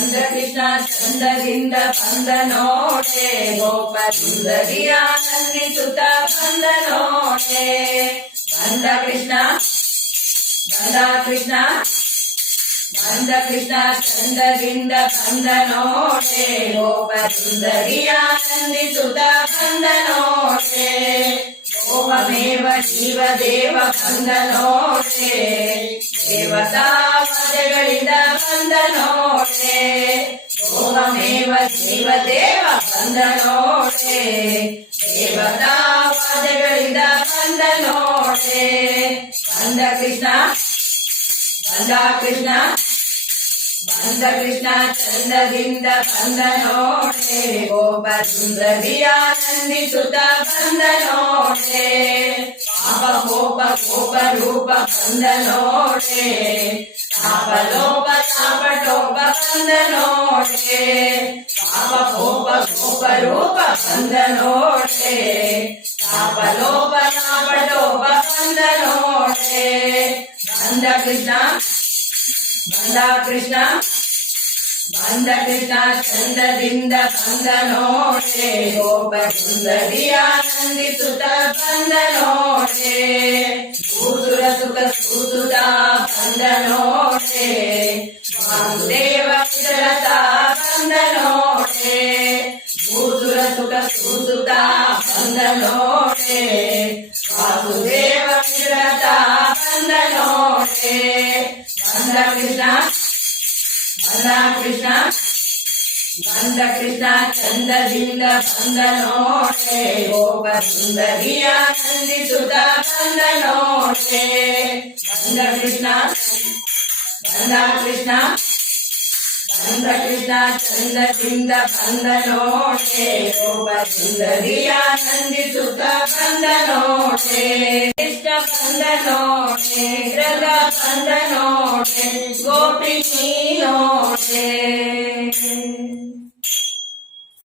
ಬಂದ ಕೃಷ್ಣ ಚಂದದಿಂದ ಬಂದ ನೋಡೆ ಗೋಪ ಸುಂದರಿಯ ನಂದಿಸುತ್ತ ಬಂದ ನೋಡೆ ಬಂದ ಕೃಷ್ಣ ಬಂದ ಕೃಷ್ಣ ಚಂದದಿಂದ ಬಂದ ನೋಡೆ ಗೋಪ ಸುಂದರಿಯ ನಂದಿಸುತ್ತ ಬಂದ ನೋಡೆ ಗೋಪಮೇವ ಜೀವ ದೇವ ಬಂದ ನೋಡೆ ದೇವತಾ ಪದಗಳಿಂದ ಬಂದ ನೋಡೆ ಗೋಪಮೇವ ಜೀವ ದೇವ ಬಂದ ನೋಡೆ ದೇವತಾ ಪದಗಳಿಂದ ಬಂದ ನೋಡೆ ಬಂದ ಕೃಷ್ಣ ಚಂದದಿಂದ ಬಂದ ನೋಡೆ ಗೋಪ ಸುಂದರಿಯ ನಂದಿಸುತ್ತ ಬಂದ ನೋಡೆ ಪಾಪ ಕೋಪ ರೂಪ ಬಂದ ನೋಡೆ ತಾಪ ಲೋಪ ತಾಪ ಟೋಪ ಬಂದ ನೋಡೆ ಪಾಪ ಕೋಪ ರೂಪ ಬಂದ ನೋಡೆ ತಾಪ ಲೋಪ ತಾಪ ಟೋಪ ಬಂದ ನೋಡೆ ಬಂದ ಕೃಷ್ಣ ಚಂದದಿಂದ ಬಂದ ನೋಡೆ ಗೋಪ ಸುಂದರಿಯ ನಂದಿಸುತ್ತ ಬಂದ ನೋಡೆ ಭೂಸುರ ಸುಖ ಸೂಸುತ್ತ ಬಂದ ನೋಡೆ ವಾಸುದೇವ ವಿರತ ಬಂದ ನೋಡೆ ಭೂಸುರ ಸುಖ ಸೂಸುತ್ತ ಬಂದ ನೋಡೆ ವಾಸುದೇವ ವಿರತ ಬಂದ ನೋಡೆ ಬಂದ ಕೃಷ್ಣ ಚಂದದಿಂದ ಬಂದ ನೋಡೆ ಗೋಪ ಸುಂದರಿಯ ನಂದಿಸುತ್ತ ಬಂದ ನೋಡೆ ಬಂದ ಕೃಷ್ಣ ಚಂದದಿಂದ ಬಂದ ನೋಡೆ ಗೋಪ ಸುಂದರಿಯ ನಂದಿಸುತ್ತ ಬಂದ ನೋಡೆ ಕೃಷ್ಣ ಬಂದ ನೋಡೆ ಗ್ರಹ ಬಂದ ನೋಡೆ ಗೋಪಿ ನೋಡೆ